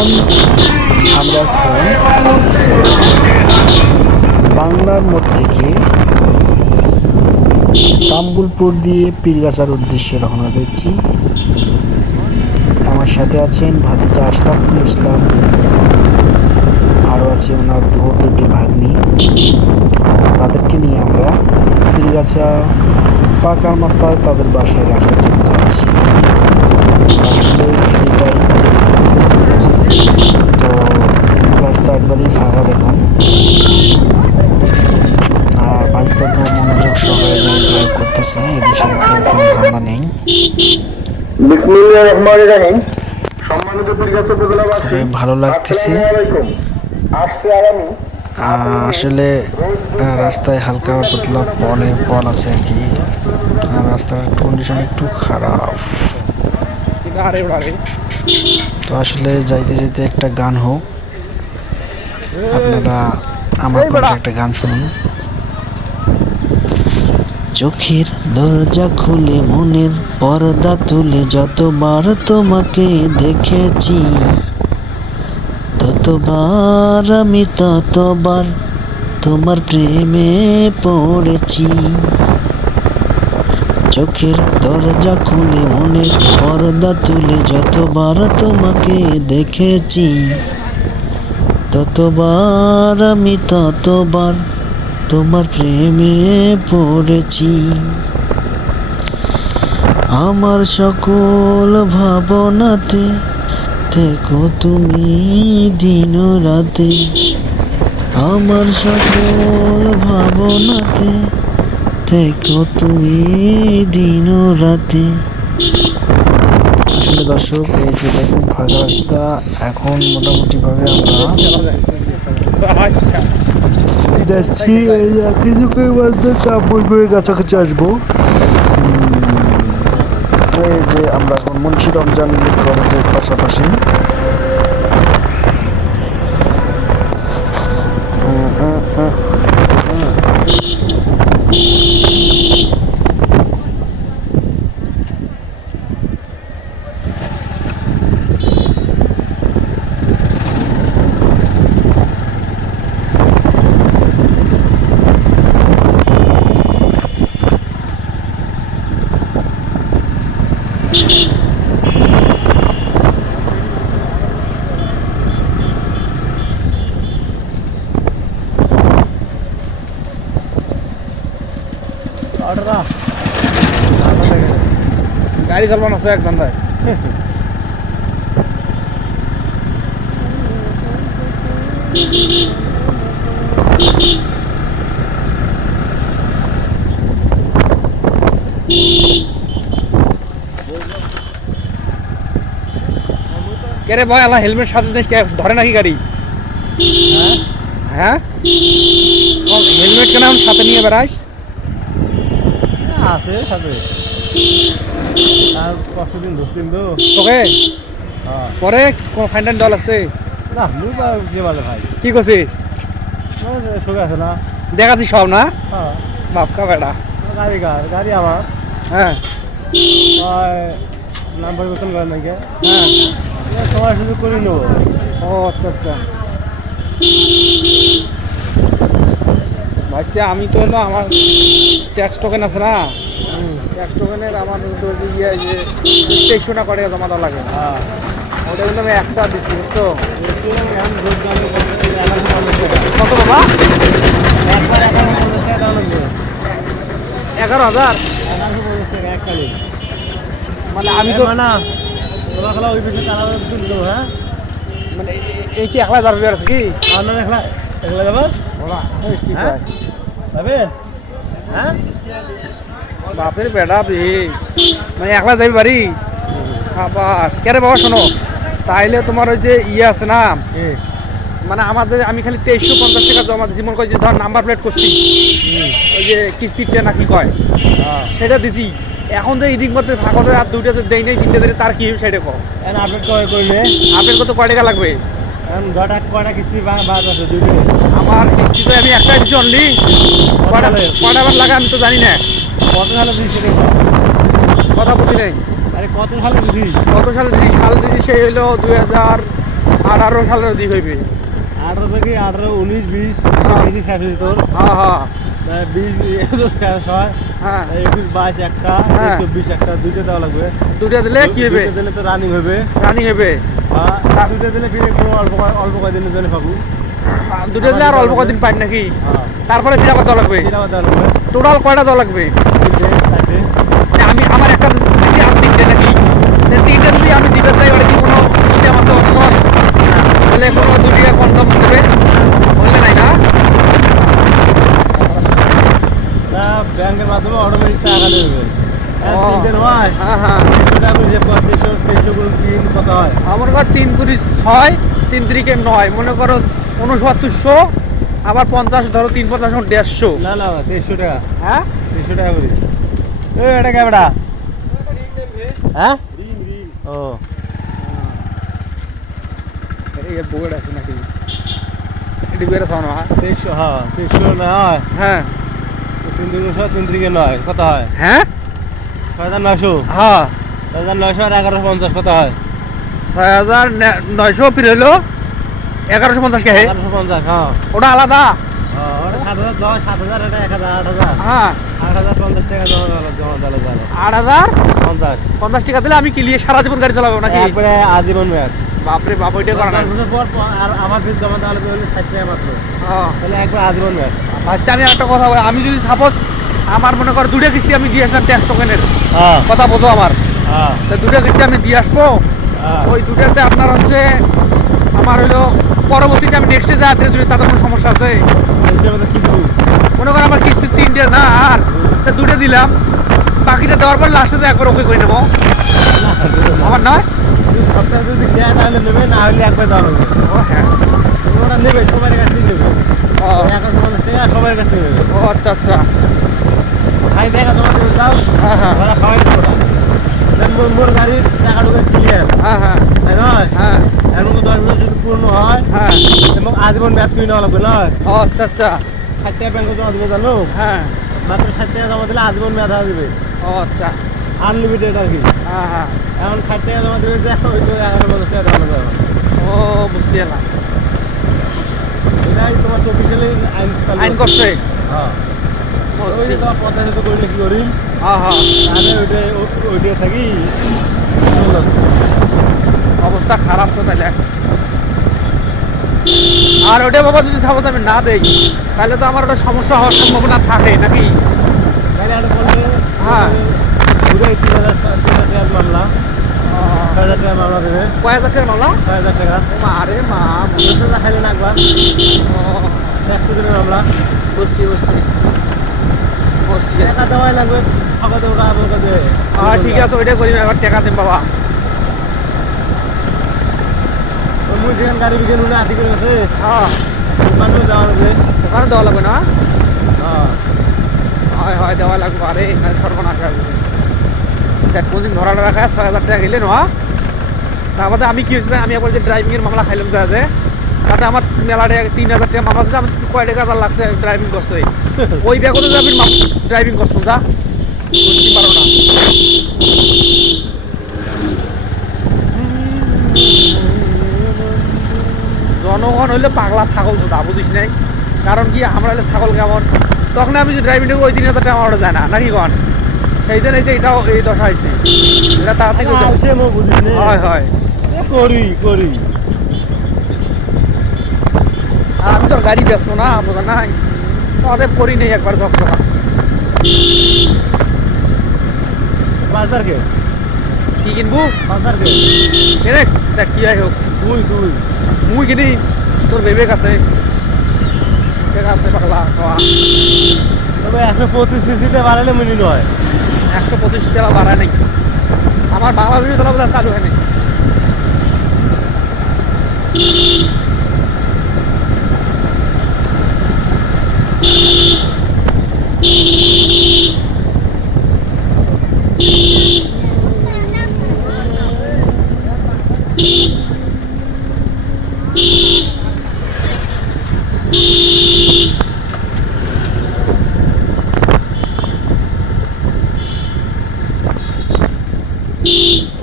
বন্ধুগণ, আমরা এখন বাংলার মোড় থেকে তাম্বুলপুর দিয়ে পীরগাছার উদ্দেশ্যে রওনা দিচ্ছি। আমার সাথে আছেন ভাতিজা আশরাফুল ইসলাম, আরও আছে ওনার দুটি ভাগ্নি। তাদেরকে নিয়ে আমরা পীরগাছা পাকার মাথায় তাদের বাসায় রাখার জন্য যাচ্ছি। আসলে ফেরিটাই তো রাস্তা একবারেই ফাঁকা দেখুন, আর বাজতে তো মনোযোগ সহকারে ড্রাইভ করতেছে, এদের সাথে কোনো ধান্দা নেই। ভালো লাগতেছে। আসলে রাস্তায় হালকা পাতলা পল আছে আর কি, আর রাস্তার কন্ডিশন একটু খারাপ। তো আসলে যাইতে যেতে একটা গান হোক, আপনারা আমার একটা গান শুনুন। চোখের দরজা খুলে মনের পর্দা তুলে যতবার তোমাকে দেখেছি, ততবার আমি ততবার তোমার প্রেমে পড়েছি। চোখের দরজা খুলে মনের পর্দা তুলে যতবার তোমাকে দেখেছি, ততবার আমি ততবার তোমার প্রেমে পড়েছি। আমার সকল ভাবনাতে থেকো তুমি দিন রাতে, আমার সকল ভাবনাতে থেকো তুমি দিন রাতে। আসলে দর্শক, এই যে দেখুন ফাঁকা রাস্তা, এখন মোটামুটিভাবে আমরা যাচ্ছি। কিছুক্ষণের মধ্যে তাম্বুলপুরের কাছাকাছি আসবো। এই যে আমরা এখন মুন্সি রমজান কলেজের পাশাপাশি। গাড়ি চালানো আছে এক ধান্দায়। কে রে ভাই, আল্লাহ হেলমেট সাথে ধরে নাকি গাড়ি? হ্যাঁ, হেলমেট কেন এখন সাথে নিয়ে বেড়াস? আছে সাথে, আর কতদিন ধরছেন তো তোকে পরে কোন ফাইন টাইন দল আছে না, মুই বা যে বলে ভাই কি করছিস? শোকে আছে না, দেখাচ্ছি সব না হ্যাঁ বাপকা বেড়া। গাড়ি আমার, হ্যাঁ নাম পরিবর্তন করেন নাকি, হ্যাঁ, সময় সুযোগ করে নেবো। ও আচ্ছা আচ্ছা। ভাইতে আমি তো হলো আমার ট্যাক্স টোকেন আছে না, ট্যাক্স টোকেনের আমার ইয়ে যে 2300 টাকা করে জমা দেওয়া লাগে। হ্যাঁ ওটা কিন্তু আমি একটা দিচ্ছি বুঝছো। কত বাবা? 11,000? মানে আমি তো না তোমার খেলা ওই বেশি তারা তুললো। হ্যাঁ মানে এই কি একলা যাবে আর কি? আমার একলা একলা যাবার কি হ্যাঁ যাবে। হ্যাঁ বাপের বেড়া মানে একলা যাবি বাড়ি বাস কে রে বাবা? শোনো, তাইলে তোমার ওই যে ইয়ে আছে না, মানে আমার যে আমি খালি 2350 টাকা জমা দিচ্ছি, মনে করি যে ধর নাম্বার প্লেট করছি, ওই যে কিস্তিটা নাকি কয় সেটা দিছি। এখন যে ইদিক মধ্যে থাকো আর দুইটাতে দেই নেই, তিনটে দিলে তার কি সেটা কো আপডেট করলে আপডেট করতে কয় টাকা লাগবে? কয়টা কিস্তি বাদ আছে? দুইটা। আমার কিস্তি তো আমি একটাই দিচ্ছি অনলি। কয়টা বার লাগে আমি তো জানি না। কত সালে দিচ্ছি কথা বলি নাই। আরে কত সালে দিচ্ছি? কত সালে দিদি? সাল দিদি সেই হইলো 2000 18 সালের দিক হইবে। 18 থেকে 18, 19, 20 হ্যাঁ। বেশি শেষ হয়েছে তোর। হ্যাঁ হ্যাঁ 20 শেষ হয়, হ্যাঁ 21, 22 একটা, হ্যাঁ। 24 একটা, দুইটা দেওয়া লাগবে। দুটা দিলে কি হবে? দুইটা দিলে তো রানিং হবে। রানিং হবে। দুইটা দিলে ফিরে কোনো অল্প কয়দিনের জন্য পাবো। দুটা দিলে আর অল্প কদিন পাই নাকি? হ্যাঁ, তারপরে ফিরে আবার দেওয়া লাগবে। ফিরে আবার দেওয়া লাগবে। টোটাল কয়টা দেওয়া লাগবে? 3টে, 4টে। মানে আমি আমার একটা দিচ্ছি আর 3টে নাকি? তিনটে যদি আমি দিতে চাই ওটা কি কোনো সিস্টেম আছে অপশন? তাহলে কোনো 2 টাকা কম দাম দেবে? বললে নাই না? তা ব্যাংকের মাধ্যমে অটোমেটিক টাকা দেবে। ও। 3টে নয়, হ্যাঁ হ্যাঁ 300 টাকা করে হিসাব কর, 300 গুণ 3 কত হয়? আমার ঘর 3 কুড়ি 6, 3 3 9, মনে করো 6900, আবার 50 ধরো 3 50 150। না না 300 টাকা, হ্যাঁ 300 টাকা করে। এটা কেমন? হ্যাঁ ও এই বোর্ড আছে নাকি? এটি বের আছে না? 300, হ্যাঁ 300 না হয়, হ্যাঁ 3 300, 3 3 9 কত হয়? হ্যাঁ 6900, হ্যাঁ 6900 আর 1150 কত হয়? 6900 ফিরে হলো 1150 কে? 1150, হ্যাঁ। ওটা আলাদা। ওটা 7000, 7000, এটা 1000, 8000, হ্যাঁ 8050 টাকা জমা দিলে যাবে। 8050 50 টাকা দিলে আমি ক্লিয়ার সারা জীবন গাড়ি চালাবো নাকি? একবারে আজীবন মেয়াদ। বাপরে বাপ, ওইটা করা না। 10 বছর পর আর আবার ফির জমা দেওয়া লাগবে হলে 60 টাকা মাত্র। হ্যাঁ তাহলে একবার আজীবন মেয়াদ। ভাবছি আমি একটা কথা বলি, আমি যদি সাপোজ আমার মনে করো 2টা কিস্তি আমি দিয়ে আসলাম ট্যাক্স টোকেনের, হ্যাঁ কথা বোঝো আমার, হ্যাঁ তা 2টা কিস্তি আমি দিয়ে আসবো, হ্যাঁ। ওই 2টাতে আপনার হচ্ছে আমার হলো পরবর্তীতে আমি নেক্সটে যা যদি তাতে কোনো সমস্যা আছে? হিসেবে তো কি দেবো? মনে করো আমার কিস্তি 3টে না, আর তা 2টা দিলাম, বাকিটা দেওয়ার পর লাস্টে তো একবার ওকে করে নেবো, না, দেবো না। আমার নয়? যদি সপ্তাহে যদি দেয় তাহলে নেবে, না হলে একবার দেওয়া লাগবে। ও হ্যাঁ, ওরা নেবে, সবার কাছ থেকে নেবে। ও 1150 টাকা সবার কাছ থেকে নেবে। ও আচ্ছা আচ্ছা, ভাই দেখা জমা দেবে যাও, হ্যাঁ হ্যাঁ ওরা খাওয়াই দেবো ওটা। দেন মোর গাড়ির টাকা ঢুকে ক্লিয়ার, হ্যাঁ হ্যাঁ তাই নয়? হ্যাঁ এখন 10 বছর যদি পূর্ণ হয় হ্যাঁ এবং আজীবন মেয়াদ তুই নেওয়া লাগবে নয়? ও আচ্ছা আচ্ছা 60 টাকা ব্যাংকে জমা দেবে জানো? হ্যাঁ মাত্র 60 টাকা জমা দিলে আজীবন মেয়াদ হয়ে যাবে, ও আচ্ছা আনলিমিটেড আর কি। হ্যাঁ হ্যাঁ এখন 60 টাকা জমা দেবে যে ওই তো 1150 টাকা দেওয়া লাগবে এখন। ও বুঝছি এলাম, এটাই তোমার 24 সালে আইন চালু আইন হচ্ছে। করছে। হ্যাঁ ওই বুঝছি। তো পঞ্চায়েত করলে কি করি, হ্যাঁ হ্যাঁ তাহলে ওইটাই থাকি চলো। অবস্থা খারাপ তো তাহলে। আর ওটা বাবা যদি সাপোজ আমি না দেই তাহলে তো আমার ওটা সমস্যা হওয়ার সম্ভাবনা থাকে নাকি? তাহলে একটা বললে হ্যাঁ। ঘুরে 3000 টাকার মামলা, 6000 টাকার মামলা দেবে, কয় হাজার টাকা মামলা? 6000 টাকা। আরে মা, 10 টাকা খাইলে না একবার, ও, 100 দিনের মামলা। বুঝছি বুঝছি বুঝছি। টাকা দেওয়াই লাগবে, সকালে ওরা আমাকে দেবে। ঠিক আছে, ওইটাই করি, এবার টাকা দিন বাবা। তো মুই যেখানে গাড়ি বিকে নুনে আতি করে গেছে, হ্যাঁ মানুষ যাওয়া লাগবে। ওখানে দেওয়া লাগবে না? হ্যাঁ হয় হয় দেওয়া লাগবে, আরে এখানে সর্বনাশ আসবে। স্যার কোনদিন ধরা রাখা 6000 টাকা গেলে না, তারপরে আমি কি হয়েছে, আমি একবার যে ড্রাইভিংয়ের মামলা খাইলাম যা যে, তাতে আমার মেলা টাকা 3000 টাকা মামলা দিতে আমি কয় টাকা তার লাগছে ড্রাইভিং করছে, ওই ব্যাগও তো যাবি ড্রাইভিং করছো যা বুঝতে পারো না। জনগণ হইলে পাগলা ছাগল তো বুঝিস নাই, কারণ কি আমরা হলে ছাগল কেমন, তখন আমি যে ড্রাইভিং ওই 3000 টাকা আমার যায় না নাকি কন, সেই দিন এই যে এটাও এই দশা হয়েছে, এটা তাড়াতাড়ি করতে হবে। আসে মো বুঝিস নে। হয় হয়, করি করি আর আমি তো গাড়ি বেচবো না, বোঝা নাই, তোমাদের পরি নেই একবার ঝকঝকা। বাজারকে কি কিনবো? বাজারকে এরে তা কি হয় হোক, তুই মুই কিনি, তোর বিবেক আছে, ঠিক আছে পাগলা খাওয়া। তবে 125 সিসিতে বাড়ালে মিলি নয়। 125 টাকা বাড়ায় নাই, আমার বাংলাদেশে চলাফেরা চালু হয় নাই।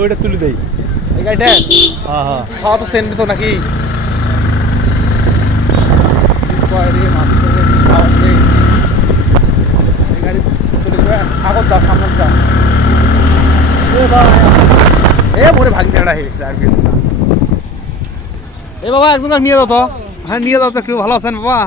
ওইটা তুলে দেই। এই গাড়িটা হ্যাঁ হ্যাঁ খাওয়া তো সেন তো নাকি কয় রে মাছ রে, কি সাহস রে। এই গাড়ি আগত দা সামনে দা এ মোরে ভাগি বেড়া হে আর কিছু না। এ বাবা একজন নিয়ে দাও তো। হ্যাঁ নিয়ে দাও তো, একটু ভালো আছেন বাবা?